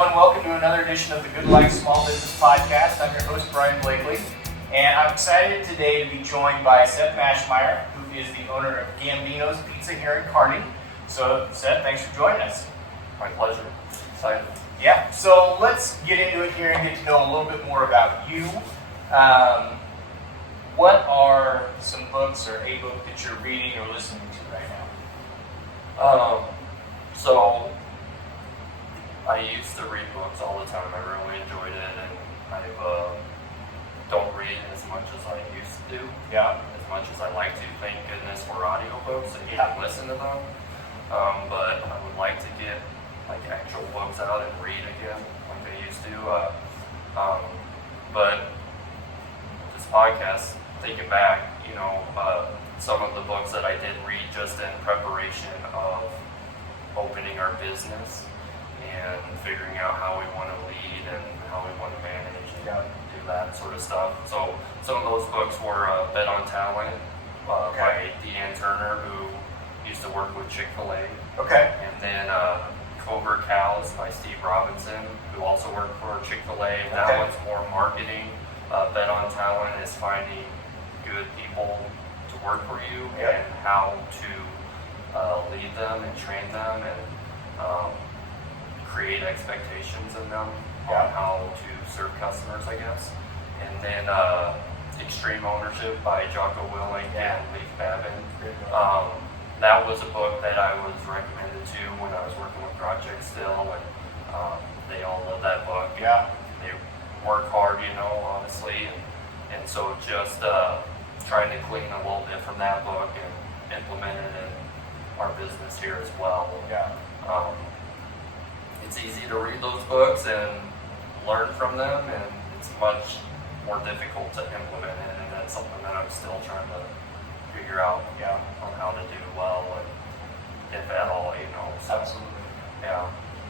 Welcome to another edition of the Good Life Small Business Podcast. I'm your host, Brian Blakely, and I'm excited today to be joined by Seth Maschmeier, who is the owner of Gambinos Pizza here in Kearney. So, Seth, thanks for joining us. My pleasure. Excited. Yeah, so let's get into it here and get to know a little bit more about you. What are some books or a book that you're reading or listening to right now? So I used to read books all the time. I really enjoyed it, and I don't read as much as I used to do. Yeah. As much as I like to. Thank goodness for audiobooks and you can listen to them. But I would like to get like actual books out and read again like I used to. But this podcast, thinking back, some of the books that I did read just in preparation of opening our business and figuring out how we want to lead and how we want to manage and do that sort of stuff. So some of those books were Bet on Talent by Deanne Turner, who used to work with Chick-fil-A. Okay. And then Covert Cows by Steve Robinson, who also worked for Chick-fil-A. That one's more marketing. Bet on Talent is finding good people to work for you and how to lead them and train them and create expectations in them on how to serve customers, I guess. And then Extreme Ownership by Jocko Willink and Leif Babin. That was a book that I was recommended to when I was working with Project Still, and they all love that book. Yeah. They work hard, honestly, and so just trying to glean a little bit from that book and implement it in our business here as well. Yeah. It's easy to read those books and learn from them, and it's much more difficult to implement it, and that's something that I'm still trying to figure out on how to do well, and if at all, So, absolutely. Yeah.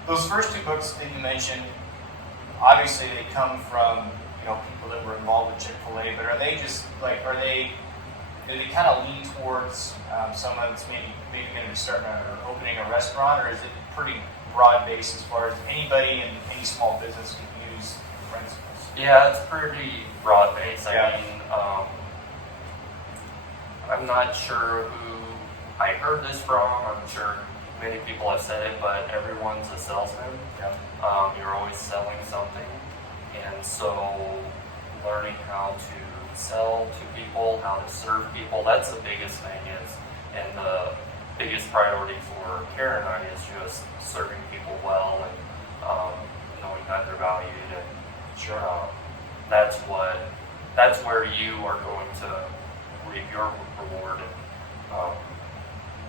Those first two books that you mentioned, obviously they come from people that were involved with Chick-fil-A, but are they just like, do they kind of lean towards someone that's maybe going to be starting or opening a restaurant, or is it pretty broad based as far as anybody in any small business can use the principles? Yeah, it's pretty broad based. I mean, I'm not sure who I heard this from. I'm sure many people have said it, but everyone's a salesman. You're always selling something. And so learning how to sell to people, how to serve people, that's the biggest thing and the biggest priority for Karah and I is just serving people well and knowing that they're valued, and that's where you are going to reap your reward and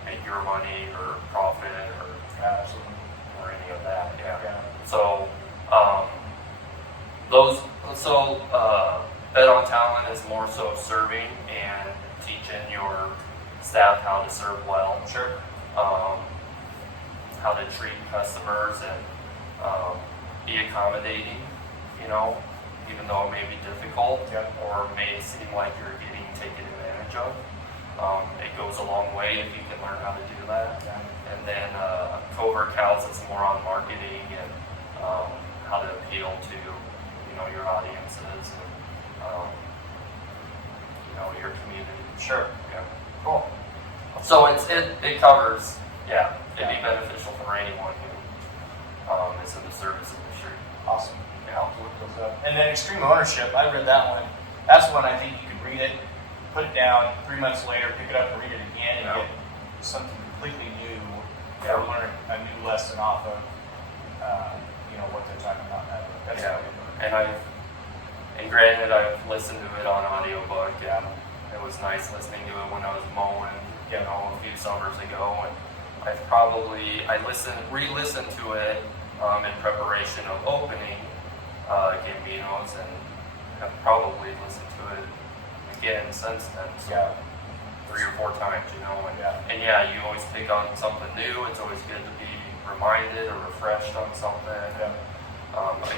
make your money or profit or any of that. So Bet on Talent is more so serving and teaching your staff how to serve well. How to treat customers and be accommodating, even though it may be difficult or may seem like you're getting taken advantage of. It goes a long way if you can learn how to do that. And then Covert Cows is more on marketing and how to appeal to your audiences and your community. Cool. So it covers, it'd be beneficial for anyone who is in the service industry. Awesome. I'll have to look those up. And then Extreme Ownership, I read that one. That's one I think you could read it, put it down, 3 months later, pick it up and read it again and get something completely new or learn a new lesson off of what they're talking about in that book. That's a good book. And granted, I've listened to it on audiobook, and it was nice listening to it when I was mowing, a few summers ago, and I re-listened to it in preparation of opening Gambinos, and have probably listened to it again since then, so 3 or 4 times, and you always pick on something new. It's always good to be reminded or refreshed on something.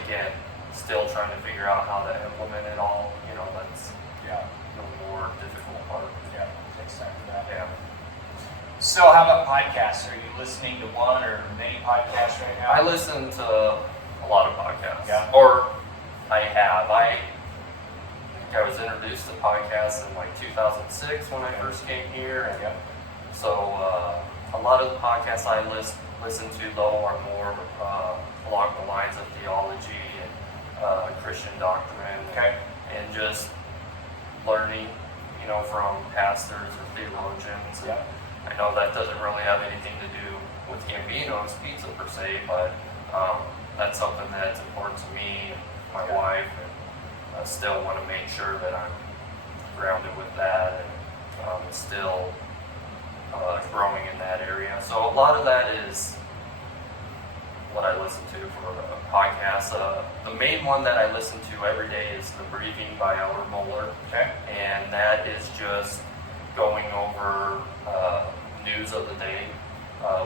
Again, still trying to figure out how to implement it all. That's the more difficult part. Takes time for that. So how about podcasts? Are you listening to one or many podcasts right now? I listen to a lot of podcasts. Yeah. Or I have. I think I was introduced to podcasts in like 2006 when I first came here. And so a lot of the podcasts I listen to though are more along the lines of theology and Christian doctrine and just learning, you know, from pastors or theologians. And I know that doesn't really have anything to do with Gambinos Pizza per se, but that's something that's important to me and my wife, and I still want to make sure that I'm grounded with that and still growing in that area. So a lot of that is what I listen to for a podcast. The main one that I listen to every day is The Briefing by Elder Moeller, and that is just going over news of the day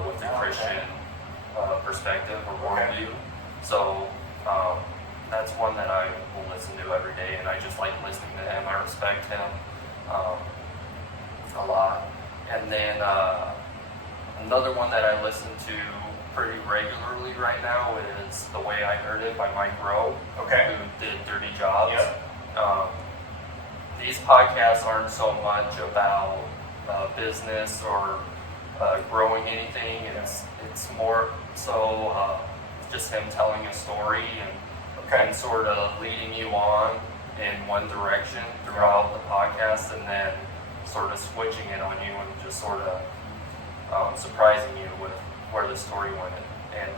with a Christian perspective or worldview. So that's one that I will listen to every day, and I just like listening to him. I respect him a lot. And then another one that I listen to pretty regularly right now is The Way I Heard It by Rowe, who did Dirty Jobs. These podcasts aren't so much about business or growing anything. It's more so just him telling a story and sort of leading you on in one direction throughout the podcast, and then sort of switching it on you and just sort of surprising you with where the story went. And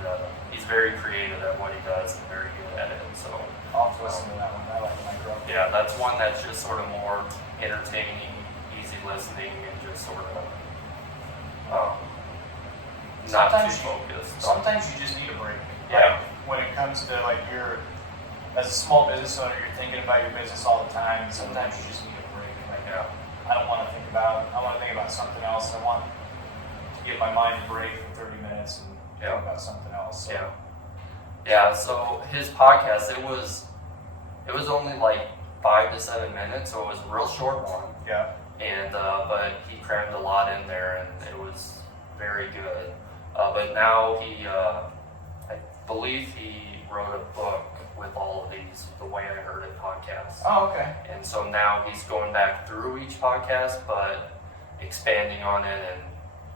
he's very creative at what he does and very good at it. So I'll have to listen to that one. I like Micro. Yeah, that's one that's just sort of more entertaining, easy listening, and just sort of not too focused. Sometimes you just need a break. Yeah. Like, when it comes to like as a small business owner, you're thinking about your business all the time, and sometimes you just need a break. Like, I don't want to think about, I want to think about something else. I want to give my mind a break for 30 minutes and think about something else. So. Yeah, so his podcast, it was only like 5 to 7 minutes, so it was a real short one. Yeah. And but he crammed a lot in there, and it was very good. But now I believe he wrote a book with all of these, The Way I Heard It podcasts. Oh, okay. And so now he's going back through each podcast, but expanding on it and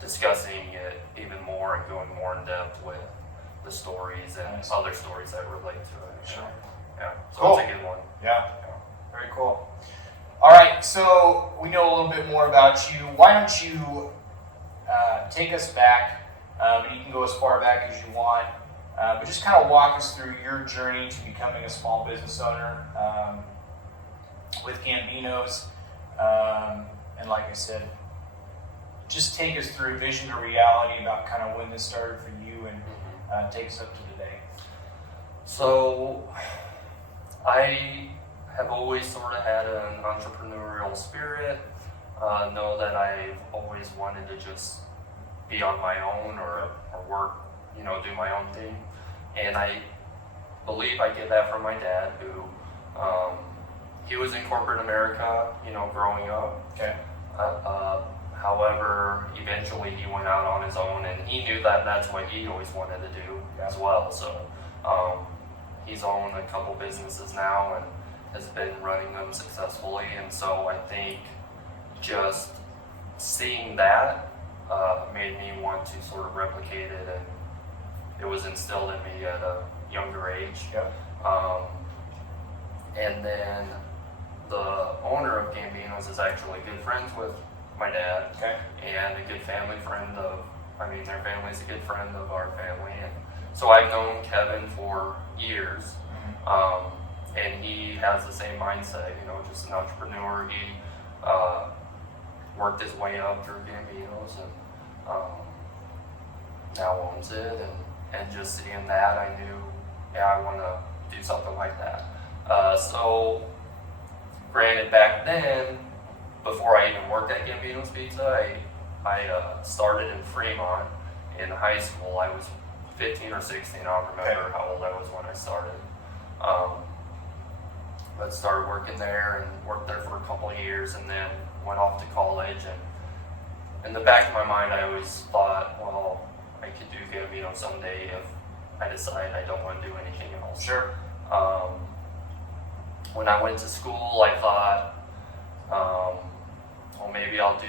discussing it even more and going more in depth with the stories and other stories that relate to it. Sure. Yeah. So Cool. it's a good one. Yeah. Very cool. All right, so we know a little bit more about you. Why don't you take us back? You can go as far back as you want, but just kind of walk us through your journey to becoming a small business owner with Gambinos. And like I said, just take us through vision to reality about kind of when this started for you and take us up to today. So I have always sort of had an entrepreneurial spirit. Know that I've always wanted to just be on my own or work, do my own thing. And I believe I get that from my dad, who he was in corporate America, growing up. Okay. However, eventually he went out on his own, and he knew that that's what he always wanted to do as well. So he's owned a couple businesses now and has been running them successfully. And so I think just seeing that made me want to sort of replicate it, and it was instilled in me at a younger age. Yep. And then the owner of Gambinos is actually good friends with my dad, and a good family friend their family's a good friend of our family. And so I've known Kevin for years, and he has the same mindset, just an entrepreneur. He worked his way up through Gambinos and now owns it, and just seeing that, I knew, I want to do something like that. So granted, back then, before I even worked at Gambinos Pizza, I started in Fremont in high school. I was 15 or 16, I don't remember how old I was when I started. But started working there and worked there for a couple of years, and then went off to college. And in the back of my mind, I always thought, well, I could do Gambino someday I decide I don't want to do anything else. Sure. When I went to school, I thought, well, maybe I'll do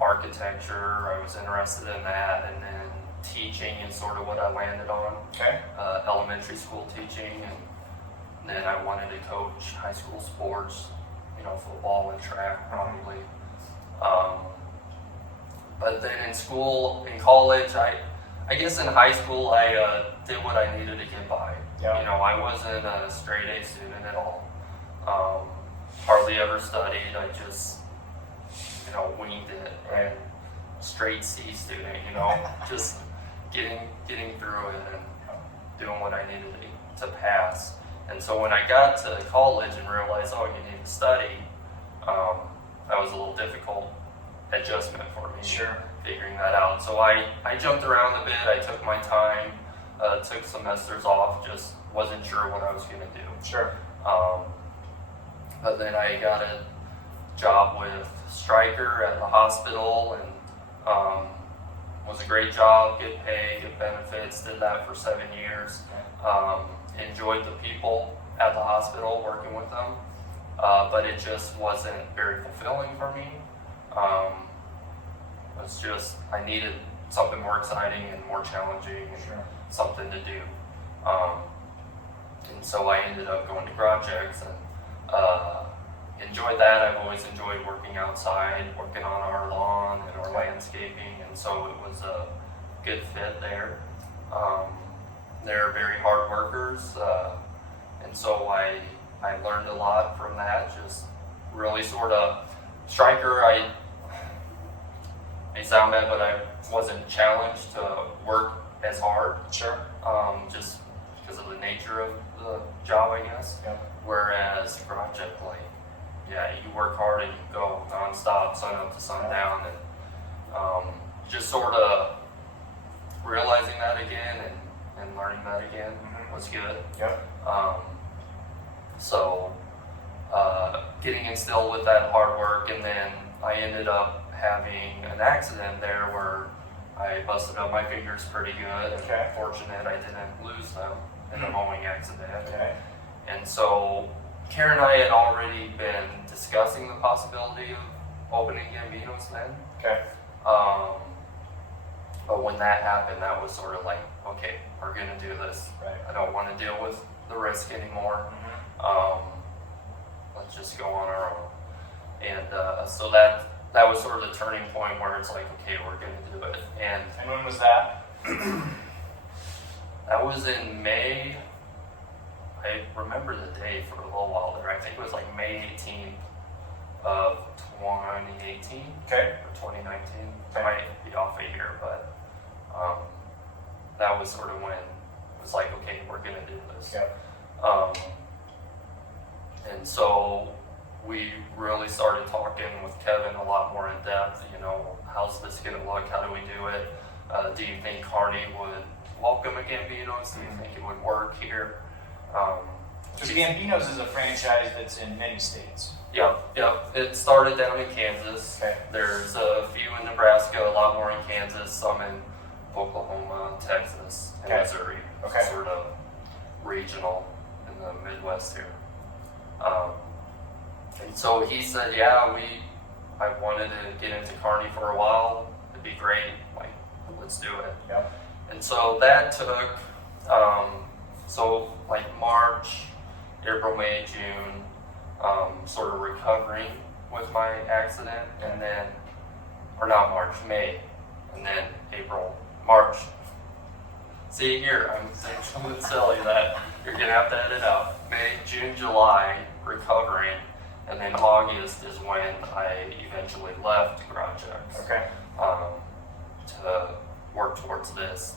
architecture. I was interested in that, and then teaching is sort of what I landed on. Okay. Elementary school teaching, and then I wanted to coach high school sports, football and track probably. But then in college, I guess in high school, I did what I needed to get by. Yeah. I wasn't a straight A student at all. Hardly ever studied. I just, winged it. Right. And straight C student, just getting through it and doing what I needed to pass. And so when I got to college and realized, you need to study, that was a little difficult adjustment for me. Sure. Figuring that out. So I jumped around a bit. I took my time, took semesters off, just wasn't sure what I was going to do. Sure. But then I got a job with Stryker at the hospital, and was a great job, good pay, good benefits, did that for 7 years. Enjoyed the people at the hospital, working with them, but it just wasn't very fulfilling for me. It's just, I needed something more exciting and more challenging and Sure. something to do. And so I ended up going to projects and enjoyed that. I've always enjoyed working outside, working on our lawn and our landscaping, and so it was a good fit there. They're very hard workers, and so I learned a lot from that. Just really sort of Stryker, I sound bad, but I wasn't challenged to work as hard. Sure. Just because of the nature of the job, I guess. Yep. Whereas project, you work hard and you go nonstop, sun up to sundown, and just sort of realizing that again and learning that again was good. Yep. So getting instilled with that hard work, and then I ended up having an accident there where I busted up my fingers pretty good. Okay. And fortunate I didn't lose them in a mowing accident. Okay. And so Karah and I had already been discussing the possibility of opening Gambinos then. Okay. But when that happened, that was sort of like, okay, we're going to do this. Right. I don't want to deal with the risk anymore. Let's just go on our own. And so that was sort of the turning point where it's like, okay, we're going to do it. And when was that? that was in May. I remember the day for a little while there. I think it was like May 18th of 2018 Okay. or 2019. Okay. I might be off a year, but that was sort of when it was like, okay, we're going to do this. Yep. And so we really started talking with Kevin a lot more in depth. How's this going to look? How do we do it? Do you think Kearney would welcome a Gambinos? Do you think it would work here? Because Gambinos is a franchise that's in many states. Yeah. It started down in Kansas. Okay. There's a few in Nebraska, a lot more in Kansas, some in Oklahoma, Texas, and Okay. Missouri. Okay. Sort of regional in the Midwest here. And so he said, I wanted to get into Kearney for a while. It'd be great. Let's do it. Yep. And so that took, March, April, May, June, sort of recovering with my accident, and then, or not March, May, and then April, March. See here, I'm going to tell you that you're going to have to edit out. May, June, July, recovering, and then August is when I eventually left projects. Okay. To work towards this.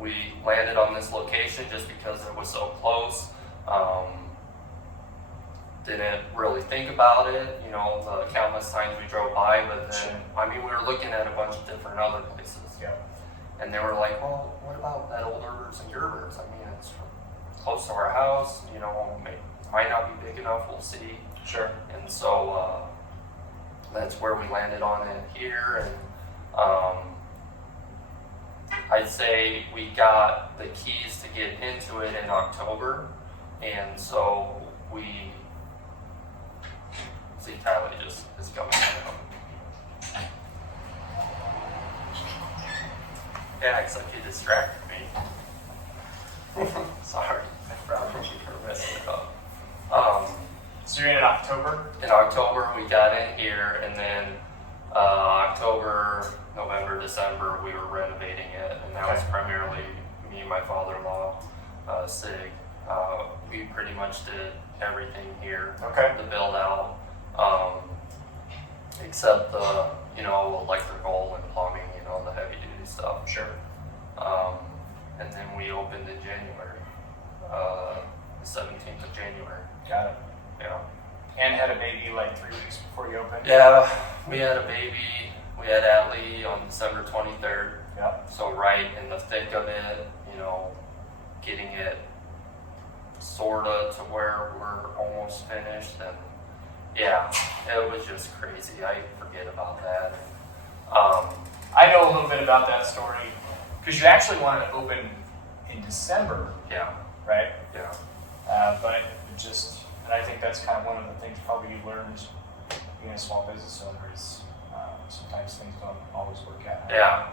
We landed on this location just because it was so close. Didn't really think about it, the countless times we drove by, but then, we were looking at a bunch of different other places. Yeah. And they were like, well, what about that old Herbers and Gerbers? It's close to our house, might not be big enough, we'll see. Sure. And so that's where we landed on it here. And I'd say we got the keys to get into it in October, and so we see Tyler just is coming out. Yeah, except you distracted me. Sorry, I probably messed it up. So you're in October? In October, we got in here, and then October, November, December, we were renovating it, and that was primarily me and my father-in-law, Sig. We pretty much did everything here, the build out, except the, electrical and plumbing, the heavy duty stuff. Sure. And then we opened in January, the 17th of January. Got it. Yeah. And had a baby like 3 weeks before you opened? Yeah, we had a baby. We had Atlee on December 23rd. Yep. So right in the thick of it, getting it sorta to where we're almost finished, and yeah, it was just crazy. I forget about that. I know a little bit about that story because you actually wanted to open in December, Yeah, right? yeah, But it just, and I think that's kind of one of the things probably you learn is being a small business owner is sometimes things don't always work out. yeah.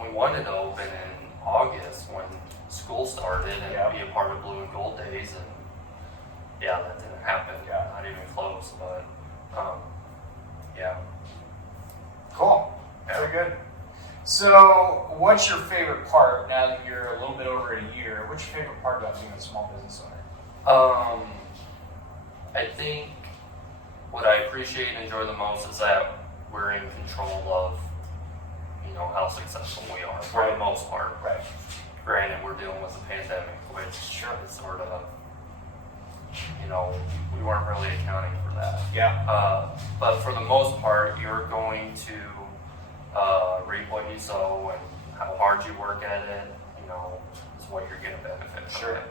We wanted to open in August when school started and be a part of Blue and Gold Days, and yeah, that didn't happen. Yeah. Not even close, but yeah. Cool. Very good. So, what's your favorite part now that you're a little bit over a year? What's your favorite part about being a small business owner? I think what I appreciate and enjoy the most is that we're in control of, how successful we are for the most part. Right. Granted, we're dealing with a pandemic, which is sort of, we weren't really accounting for that. Yeah. But for the most part, you're going to reap what you sow, and how hard you work at it, is what you're going to benefit from. Sure. It.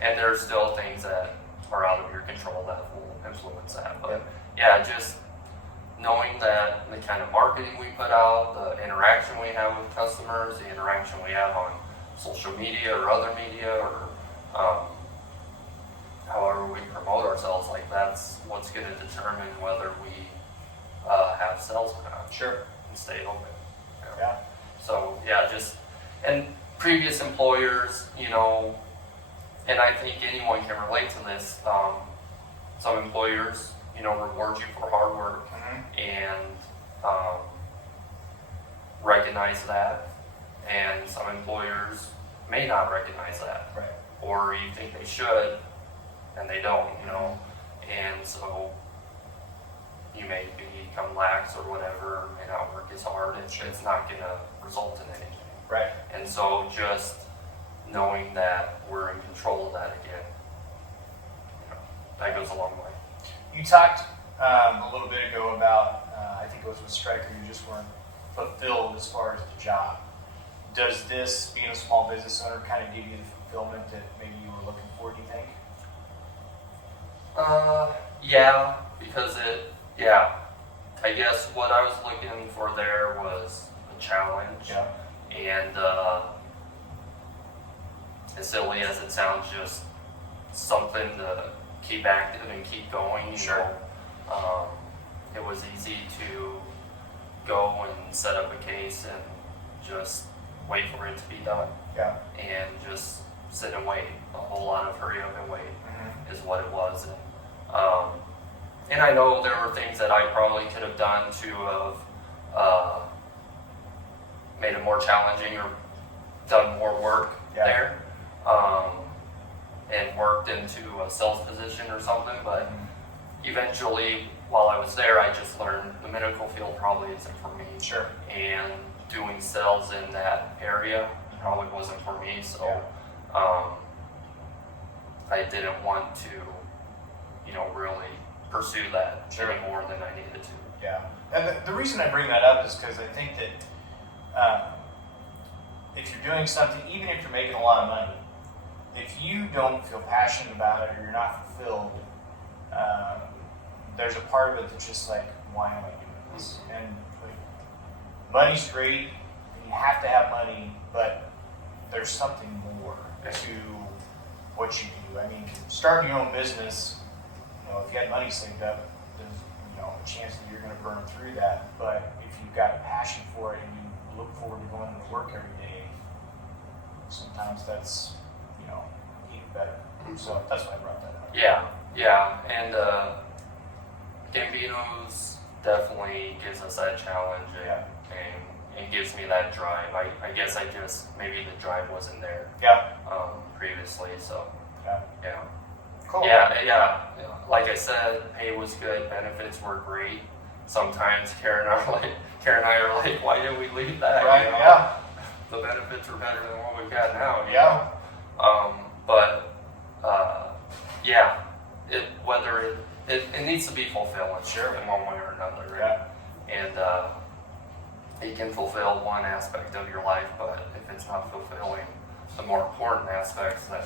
And there's still things that are out of your control that will influence that. But yeah, just knowing that the kind of marketing we put out, the interaction we have with customers, the interaction we have on social media or other media, or however we promote ourselves, like that's what's going to determine whether we have sales or not. Sure. And stay open. Yeah. So yeah, and previous employers, and I think anyone can relate to this. Some employers, reward you for hard work and recognize that, and some employers may not recognize that, Right. or you think they should, and they don't, and so you may become lax or whatever, may not work as hard, and it's not going to result in anything. Right. And so just knowing that we're in control of that again, that goes a long way. You talked a little bit ago about, I think it was with Stryker, you just weren't fulfilled as far as the job. Does this, being a small business owner, kind of give you the fulfillment that maybe you were looking for, do you think? Yeah, because I guess what I was looking for there was a challenge. Yeah. And as silly as it sounds, just something to keep active and keep going. Sure. It was easy to go and set up a case and just wait for it to be done. Yeah. And just sit and wait. A whole lot of hurry up and wait is what it was. And I know there were things that I probably could have done to have made it more challenging or done more work there, and worked into a sales position or something. But eventually, while I was there, I just learned the medical field probably isn't for me. Sure. And doing sales in that area probably wasn't for me. So I didn't want to, really pursue that any more than I needed to. Yeah. And the reason I bring that up is because I think that if you're doing something, even if you're making a lot of money, if you don't feel passionate about it or you're not fulfilled, there's a part of it that's just like, why am I doing this? And money's great, and you have to have money, but there's something more to what you do. I mean, starting your own business, if you had money saved up, there's a chance that you're going to burn through that. But if you've got a passion for it and you look forward to going to work every day, sometimes that's even better. So that's why I brought that up. Yeah, and Gambinos definitely gives us that challenge, and gives me that drive. I guess maybe the drive wasn't there. Previously, so yeah. Cool. Yeah. Like I said, pay was good, benefits were great. Sometimes Karah and I are like, why did we leave that? Right. Yeah. The benefits are better than what we've got now. It needs to be fulfilling, in one way or another. Right? And it can fulfill one aspect of your life, but if it's not fulfilling the more important aspects, then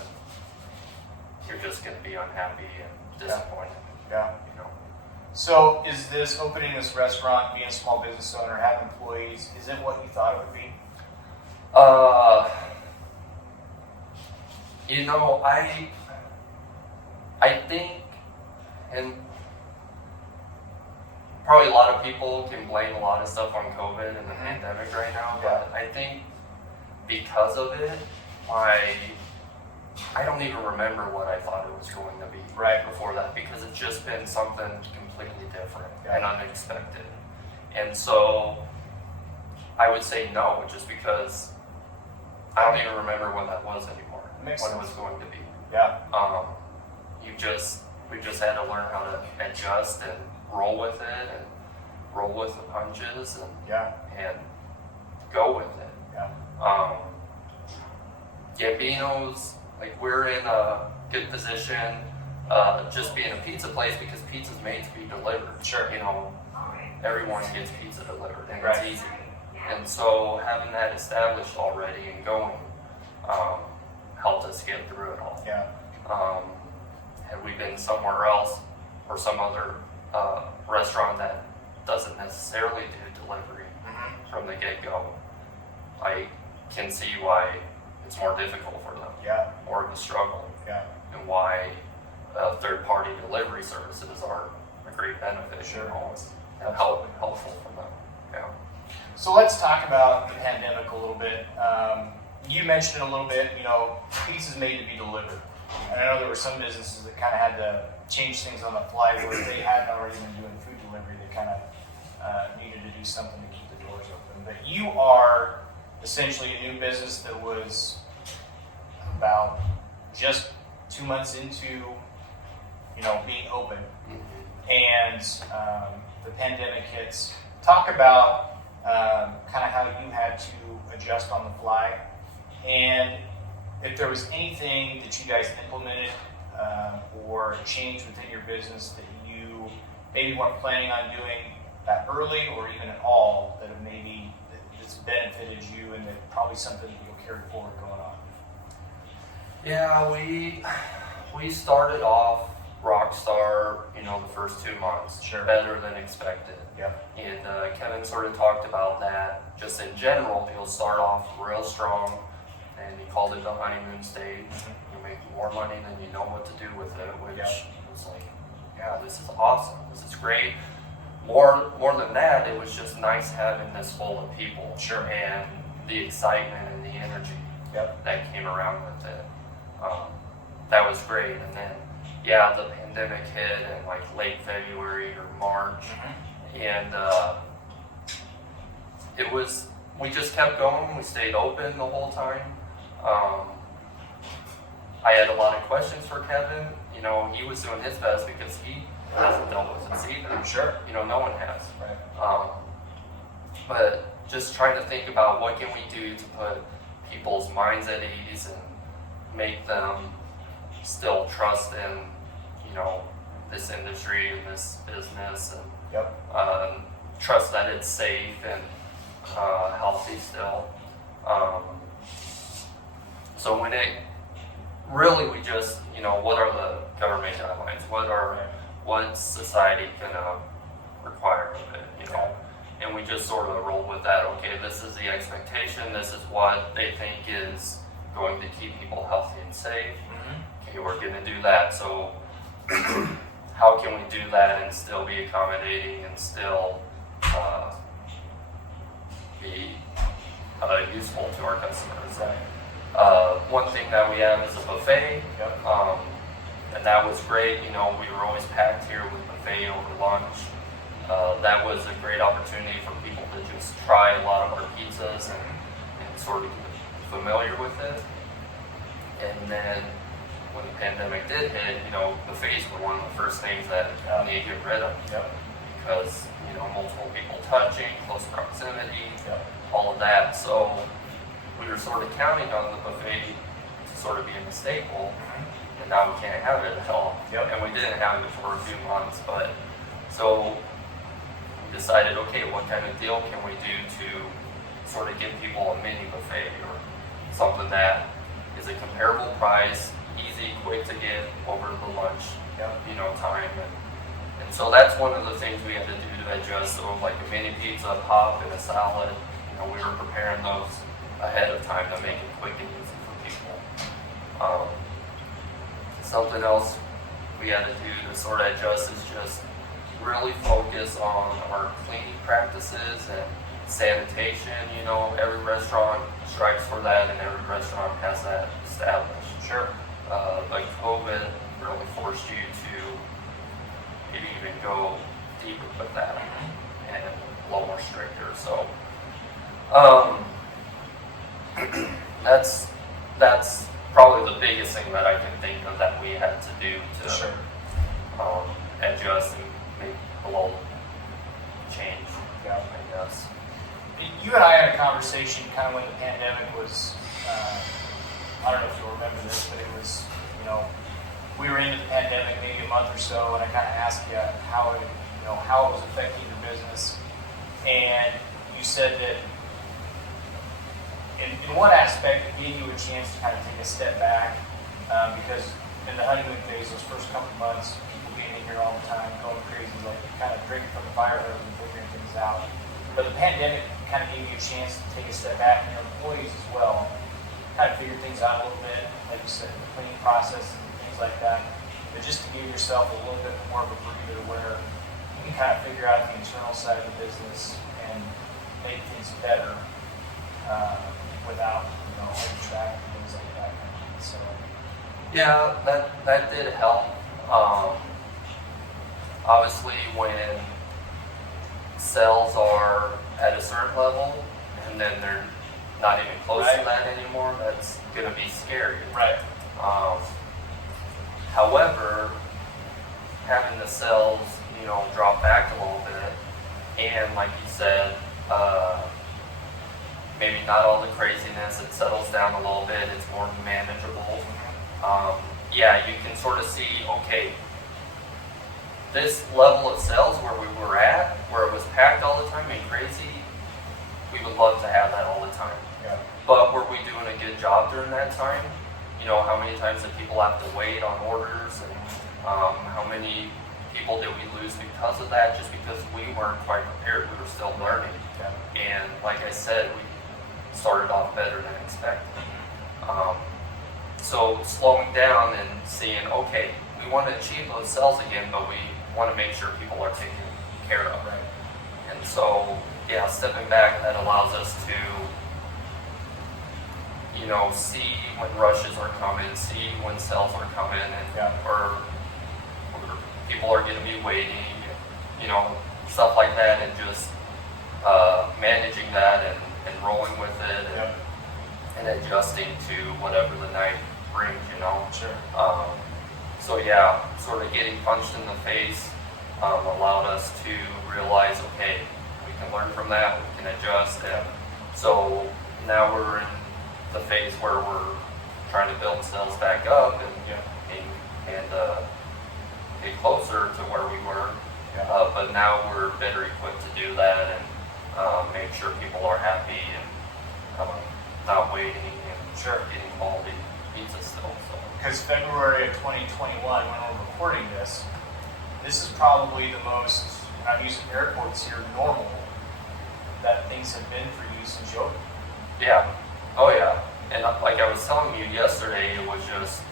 you're just going to be unhappy and disappointed. So is this opening this restaurant, being a small business owner, having employees, is it what you thought it would be? I think, and probably a lot of people can blame a lot of stuff on COVID and the pandemic right now, but I think because of it, I don't even remember what I thought it was going to be before that, because it's just been something completely different and unexpected. And so I would say no, just because I don't even remember what that was anymore, what it was going to be. We just had to learn how to adjust and roll with it and roll with the punches and go with it. Gambinos, we're in a good position, just being a pizza place, because pizza's made to be delivered. Everyone gets pizza delivered, and it's easy. And so having that established already and going helped us get through it all. Had we been somewhere else or some other restaurant that doesn't necessarily do delivery from the get-go, I can see why it's more difficult for them, or the struggle, and why third-party delivery services are a great benefit and helpful for them. So let's talk about the pandemic a little bit. You mentioned it a little bit, pizza's made to be delivered. And I know there were some businesses that kind of had to change things on the fly, where they hadn't already been doing food delivery. They kind of needed to do something to keep the doors open. But you are essentially a new business that was about just 2 months into, being open. And the pandemic hits. Talk about kind of how you had to adjust on the fly, and if there was anything that you guys implemented or changed within your business that you maybe weren't planning on doing that early, or even at all, that have maybe that's benefited you, and that probably something that you'll carry forward going on. Yeah, we started off rockstar, the first 2 months, better than expected. And Kevin sort of talked about that. Just in general, you'll start off real strong, and he called it the honeymoon stage. You make more money than you know what to do with it, which was like, this is awesome. This is great. More than that, it was just nice having this full of people, and the excitement and the energy that came around with it. That was great. And then, the pandemic hit in late February or March, and we just kept going. We stayed open the whole time. I had a lot of questions for Kevin. He was doing his best because he hasn't dealt with this either. No one has. But just trying to think about what can we do to put people's minds at ease and make them still trust in, this industry and this business, and trust that it's safe and healthy still. So when we just, what are the government guidelines? What's society gonna require of it, and we just sort of rolled with that. Okay, this is the expectation. This is what they think is going to keep people healthy and safe. Okay, we're going to do that. So how can we do that and still be accommodating and still be useful to our customers? One thing that we have is a buffet, and that was great. You know, we were always packed here with buffet over lunch. That was a great opportunity for people to just try a lot of our pizzas and sort of get familiar with it. And then when the pandemic did hit, you know, buffets were one of the first things that we need to get rid of. Because, you know, multiple people touching, close proximity, all of that. So we were sort of counting on the buffet to sort of be a staple, and now we can't have it at all. And we didn't have it for a few months, but so we decided, okay, what kind of deal can we do to sort of give people a mini buffet or something that is a comparable price, easy, quick to get over the lunch, you know, time. And so that's one of the things we had to do to adjust. So like a mini pizza, pop, and a salad, you know, we were preparing those ahead of time to make it quick and easy for people. Something else we had to do to sort of adjust is just really focus on our cleaning practices and sanitation. You know, every restaurant strives for that, and every restaurant has that established. But COVID really forced you to even go deeper with that and a little more stricter. So that's probably the biggest thing that I can think of that we had to do to adjust and make a little change, I guess. You and I had a conversation kind of when the pandemic was, I don't know if you'll remember this, but it was, you know, we were into the pandemic maybe a month or so, and I kind of asked you how it was affecting your business. And you said that in one aspect, it gave you a chance to kind of take a step back, because in the honeymoon phase, those first couple months, people being in here all the time, going crazy, like kind of drinking from the fire hose and figuring things out. But the pandemic kind of gave you a chance to take a step back, and your employees as well, kind of figure things out a little bit, like you said, the cleaning process and things like that. But just to give yourself a little bit more of a breather where you can kind of figure out the internal side of the business and make things better without, you know, holding track and things like that. So yeah, that did help. Obviously, when sales are at a certain level and then they're not even close to that anymore, that's going to be scary. However, having the sales, you know, drop back a little bit, and like you said, maybe not all the craziness, it settles down a little bit, it's more manageable. Yeah, you can sort of see, okay, this level of sales where we were at, where it was packed all the time and crazy, we would love to have that all the time. But were we doing a good job during that time? You know, how many times did people have to wait on orders, and how many people did we lose because of that, just because we weren't quite prepared, we were still learning. And like I said, we started off better than expected. So slowing down and seeing, okay, we want to achieve those sales again, but we want to make sure people are taken care of. And so, yeah, stepping back, that allows us to, you know, see when rushes are coming, see when sales are coming, and or people are going to be waiting, you know, stuff like that, and just managing that and rolling with it and adjusting to whatever the night brings, you know. So yeah, sort of getting punched in the face allowed us to realize, okay, we can learn from that, we can adjust, and so now we're in the phase where we're trying to build sales back up and get closer to where we were. But now we're better equipped to do that and make sure people are happy and not waiting and getting quality pizza still. Because February of 2021, when we're recording this is probably the most, and I'm using air quotes here, normal things have been for you since you opened. Yeah. Oh yeah. And like I was telling you yesterday, it was just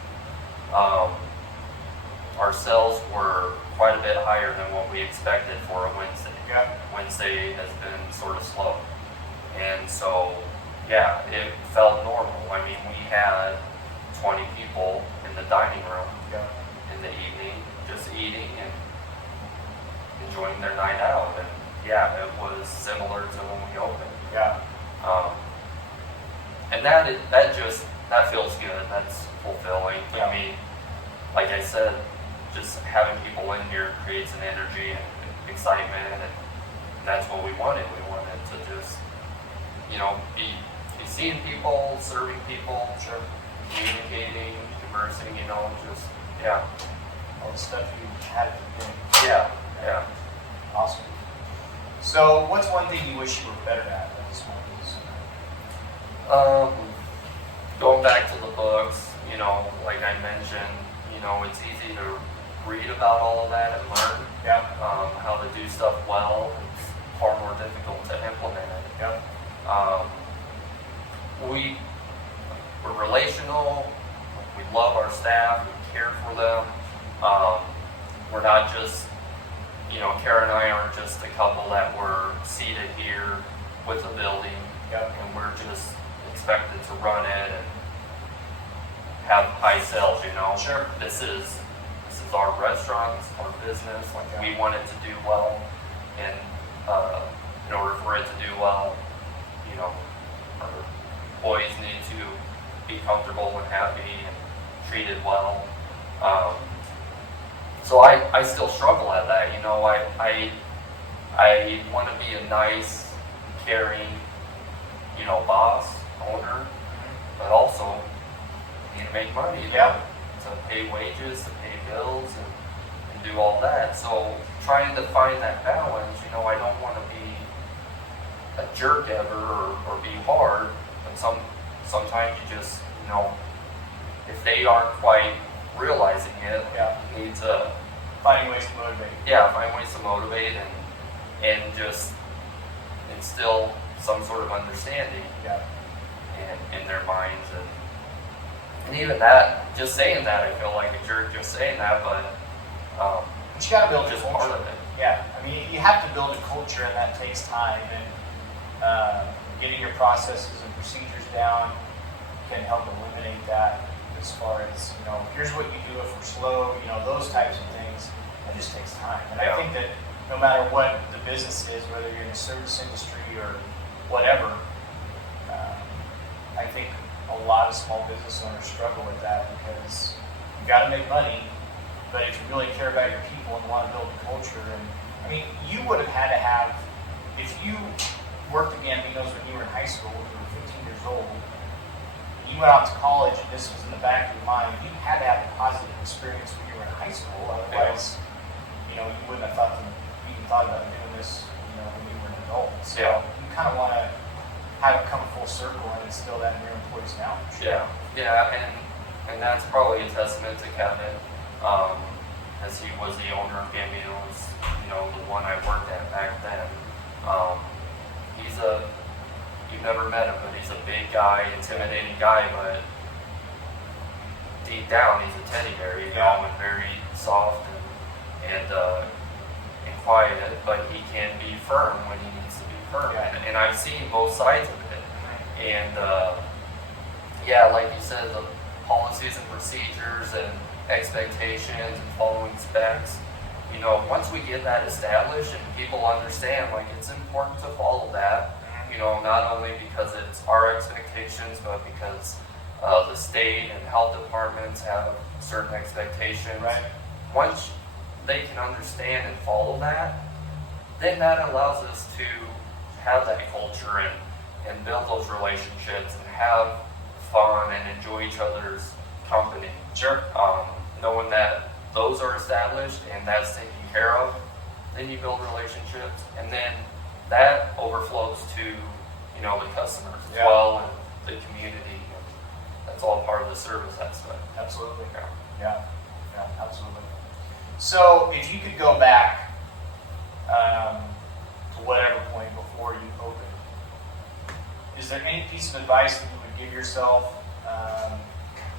our sales were quite a bit higher than what we expected for a Wednesday. Yeah. Wednesday has been sort of slow, and so yeah, it felt normal. I mean, we had 20 people in the dining room in the evening, just eating and enjoying their night out, and yeah, it was similar to when we opened. Yeah. And that feels good. That's fulfilling. Yeah. I mean, like I said, just having people in here creates an energy and excitement, and that's what we wanted. We wanted to just, be seeing people, serving people, Sure. communicating, conversing, just, yeah. All the stuff you had been doing. Yeah. Awesome. So, what's one thing you wish you were better at as a small business owner? Going back to the books, like I mentioned, it's easy to read about all of that and learn how to do stuff well. It's far more difficult to implement it. Yep. We're relational. We love our staff. We care for them. We're not just, Karah and I aren't just a couple that were seated here with a building, and we're just expected to run it and have high sales. Sure. This is our restaurant, it's our business. Like we want it to do well, and in order for it to do well, our employees need to be comfortable and happy and treated well. So I still struggle at that. I want to be a nice, caring, boss, owner, but also need to make money. To pay wages, to pay bills, and do all that. So trying to find that balance, I don't want to be a jerk ever or be hard, but sometimes you just, if they aren't quite realizing it, you need to finding ways to motivate. Yeah, find ways to motivate and just instill some sort of understanding in their minds. And even that, just saying that, I feel like a jerk just saying that, but you gotta build just a culture. part of it. Yeah, I mean, you have to build a culture, and that takes time. And getting your processes and procedures down can help eliminate that. As far as here's what you do if we're slow. Those types of things. It just takes time. And I think that no matter what the business is, whether you're in the service industry or whatever, I think a lot of small business owners struggle with that because you got to make money, but if you really care about your people and want to build a culture, and I mean, you would have had to have, if you worked at Gambinos when you were in high school, when you were 15 years old, you went off to college and this was in the back of your mind, you had to have a positive experience when you were in high school, otherwise, you wouldn't have even thought about doing this, when you were an adult. So you kind of want to have it come full circle and instill that in your employees now. And that's probably a testament to Kevin, as he was the owner of Gambinos, the one I worked at back then. You've never met him, but he's a big guy, intimidating guy, but deep down he's a teddy bear, and very soft and quiet, but he can be firm when he needs to be firm. And I've seen both sides of it. And like you said, the policies and procedures and expectations and following specs, once we get that established and people understand, like, it's important to follow that, not only because it's our expectations, but because the state and health departments have certain expectations. Right. Once they can understand and follow that, then that allows us to have that culture and build those relationships and have fun and enjoy each other's company. Sure. Knowing that those are established and that's taken care of, then you build relationships, and then that overflows to the customers as well, and the community. And that's all part of the service aspect. Absolutely. Yeah, absolutely. So if you could go back to whatever point before you opened, is there any piece of advice that you would give yourself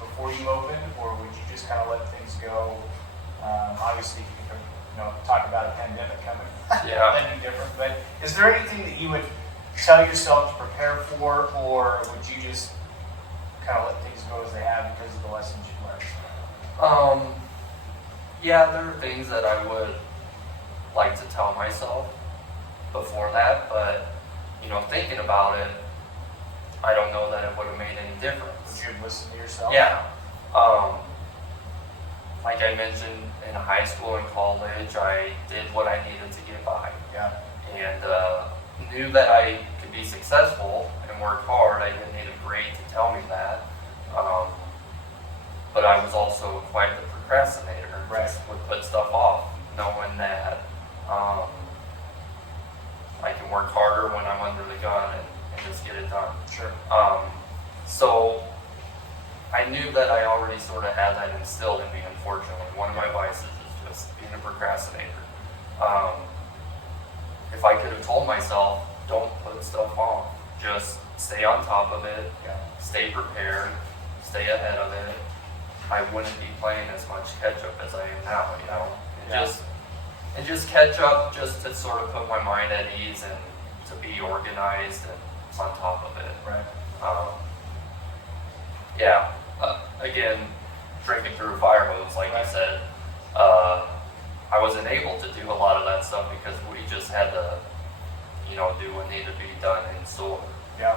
before you open, or would you just kind of let things go? Obviously, you can, talk about a pandemic coming. Yeah. That'd be different. But is there anything that you would tell yourself to prepare for, or would you just kind of let things go as they have because of the lessons you've learned? Yeah, there are things that I would like to tell myself before that, but thinking about it, I don't know that it would have made any difference. Would you listen to yourself? Yeah. Like I mentioned, in high school and college, I did what I needed to get by. Yeah. And knew that I could be successful and work hard. I didn't need a grade to tell me that. But I was also quite the procrastinator. Right. Just would put stuff off, knowing that I can work harder when I'm under the gun and just get it done. Sure. So I knew that I already sort of had that instilled in me, unfortunately. One of my vices is just being a procrastinator. If I could have told myself, don't put stuff off, just stay on top of it, stay prepared, stay ahead of it, I wouldn't be playing as much catch up as I am now, And just catch up just to sort of put my mind at ease and to be organized and on top of it. Right. Again, drinking through a fire hose, like you said, I wasn't able to do a lot of that stuff because we just had to, do what needed to be done in store. Yeah.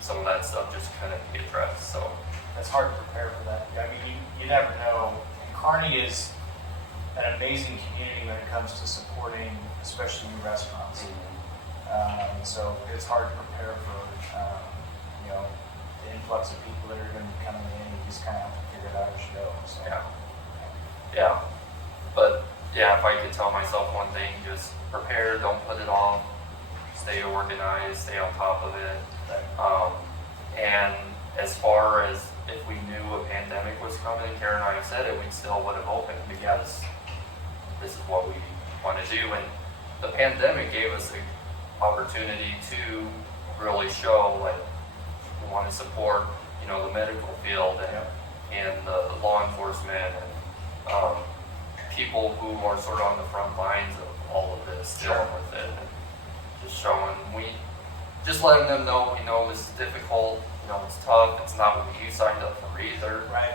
Some of that stuff just couldn't be addressed, so. It's hard to prepare for that. I mean, you never know. And Kearney is an amazing community when it comes to supporting, especially new restaurants. So it's hard to prepare for, the influx of people that are going to be coming in. You just kind of have to figure it out as you go. So. Yeah. But if I could tell myself one thing, just prepare, don't put it off, stay organized, stay on top of it. And as far as if we knew a pandemic was coming, Karah and I have said it, we still would have opened because this is what we want to do. And the pandemic gave us the opportunity to really show we want to support, the medical field and the law enforcement and people who are sort of on the front lines of all of this, dealing with it, and just just letting them know, this is difficult, it's tough, it's not what you signed up for either. Right.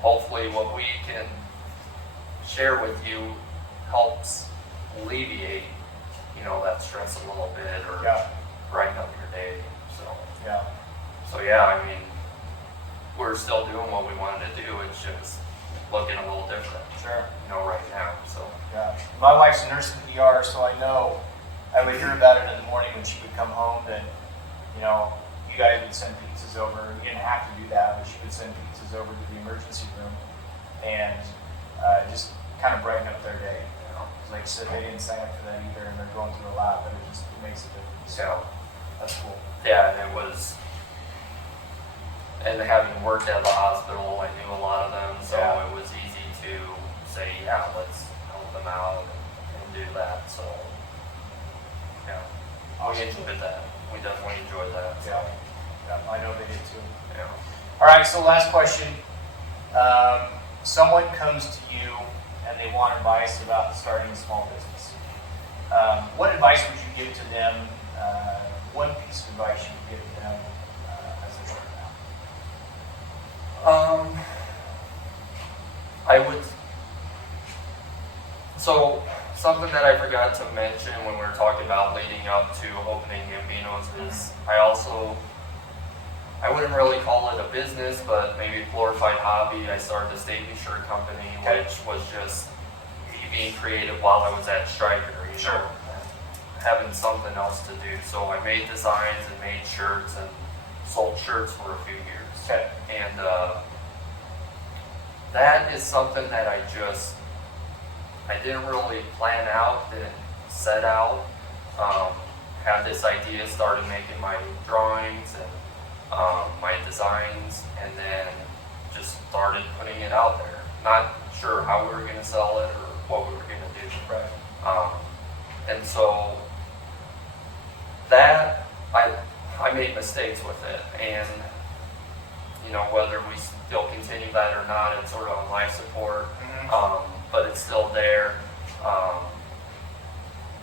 Hopefully what we can share with you helps alleviate, that stress a little bit or brighten up your day. So we're still doing what we wanted to do. It's just looking a little different. Sure. Right now. So. Yeah. My wife's a nurse in the ER, so I know. I would hear about it in the morning when she would come home that, you guys would send pizzas over. You didn't have to do that, but she would send pizzas over to the emergency room and just kind of brighten up their day. Like I said, they didn't sign up for that either, and they're going through a lot, but it makes a difference. So that's cool. Yeah, and it was, and having worked at the hospital, I knew a lot of them, so it was easy to say, let's help them out and do that. So, we enjoyed that. We definitely enjoyed that. So. Yeah, I know they did too. Yeah. All right, so last question. Someone comes to you and they want advice about starting a small business. What advice would you give to them? One piece of advice you would give to them as they're starting out? I would. So something that I forgot to mention when we were talking about leading up to opening Gambinos is I wouldn't really call it a business, but maybe a glorified hobby. I started a Stately shirt company, which was just me being creative while I was at Stryker, having something else to do. So I made designs and made shirts and sold shirts for a few years. Okay. And that is something that I didn't really plan out, didn't set out. Had this idea, started making my drawings and my designs, and then just started putting it out there. Not sure how we were going to sell it or what we were going to do. Right. And so that I made mistakes with it, and whether we still continue that or not, it's sort of on life support, but it's still there.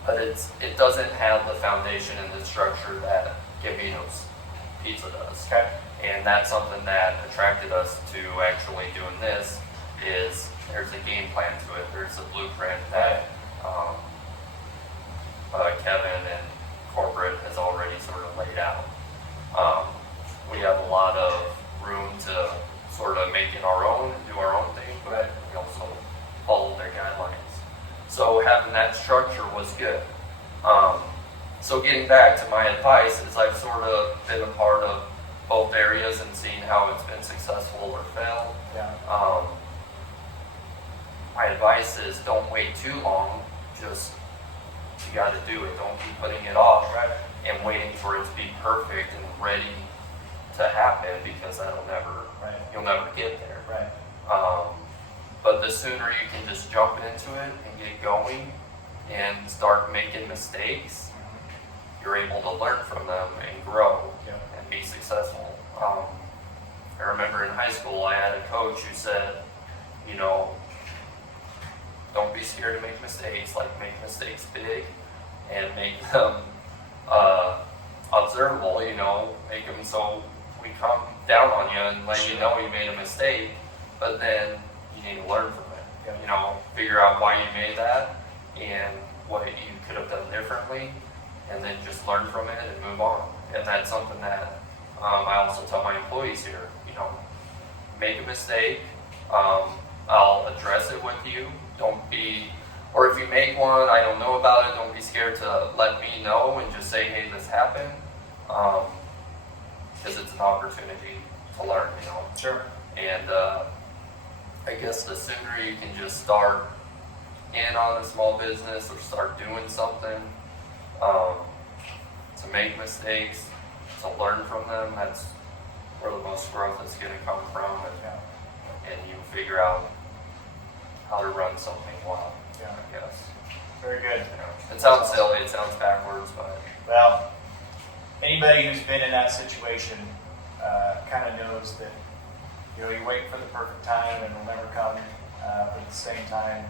But it doesn't have the foundation and the structure that Gambinos Pizza does. Okay. And that's something that attracted us to actually doing this. Is there's a game plan to it. There's a blueprint that Kevin and corporate has already sort of laid out. We have a lot of room to sort of make it our own and do our own thing, but we also follow their guidelines. So having that structure was good. So getting back to my advice is I've sort of been a part of both areas and seen how it's been successful or failed. Yeah. My advice is don't wait too long. Just you got to do it. Don't keep putting it off and waiting for it to be perfect and ready to happen, because you'll never get there. Right. But the sooner you can just jump into it and get going and start making mistakes, you're able to learn from them and grow and be successful. I remember in high school I had a coach who said, don't be scared to make mistakes. Like, make mistakes big and make them observable, make them so we come down on you and let you know you made a mistake, but then you need to learn from it. Figure out why you made that and what you could have done differently, and then just learn from it and move on. And that's something that I also tell my employees here. Make a mistake, I'll address it with you. Or if you make one, I don't know about it, don't be scared to let me know and just say, hey, this happened, because it's an opportunity to learn, Sure. And I guess the sooner you can just start in on a small business or start doing something, to make mistakes, to learn from them, that's where the most growth is going to come from, and you figure out how to run something well. Yeah. I guess. Very good. It sounds silly, it sounds backwards, but Well, anybody who's been in that situation kind of knows that you wait for the perfect time and it'll never come. But at the same time,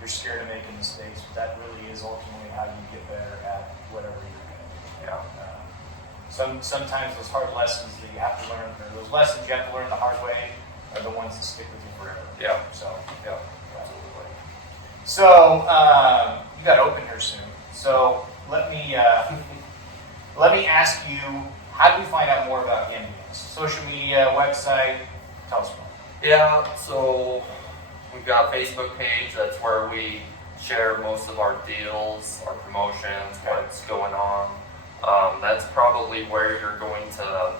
you're scared of making mistakes. But that really is ultimately how you get better at whatever you're going to do. yeah. Sometimes those hard lessons that you have to learn, or those lessons you have to learn the hard way, are the ones that stick with you forever. Yeah. So Yeah. Absolutely. So you got open here soon. So let me ask you, how do we find out more about Gambinos? Social media, website, tell us more. Yeah, so we've got a Facebook page. That's where we share most of our deals, our promotions, what's going on. That's probably where you're going to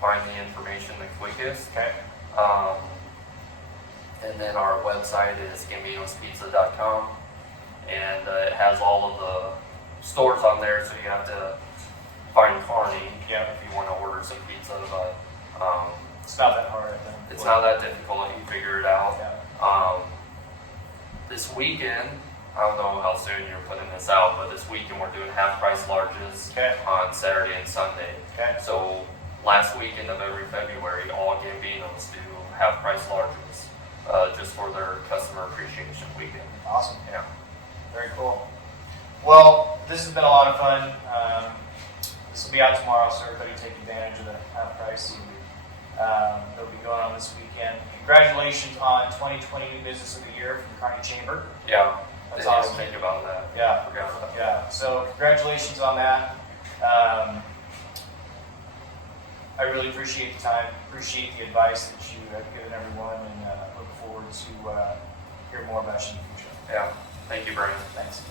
find the information the quickest. Okay. And then our website is Gambinospizza.com, and it has all of the stores on there, so you have to find Kearney if you want to order some pizza, but It's not that hard, I think. it's not that difficult. You can figure it out. Yeah. This weekend, I don't know how soon you're putting this out, but this weekend we're doing half price larges on Saturday and Sunday. Okay. So last weekend of every February, all Gambinos do half price larges, just for their customer appreciation weekend. Awesome. Yeah. Very cool. Well, this has been a lot of fun. This will be out tomorrow, so everybody take advantage of the half price. That'll be going on this weekend. Congratulations on 2020 New Business of the Year from the Kearney Chamber. Yeah. That's Didn't awesome. even think about that. Yeah. Forgot about that. Yeah. So congratulations on that. I really appreciate the time, appreciate the advice that you have given everyone, and look forward to hearing more about you in the future. Yeah. Thank you, Brian. Thanks.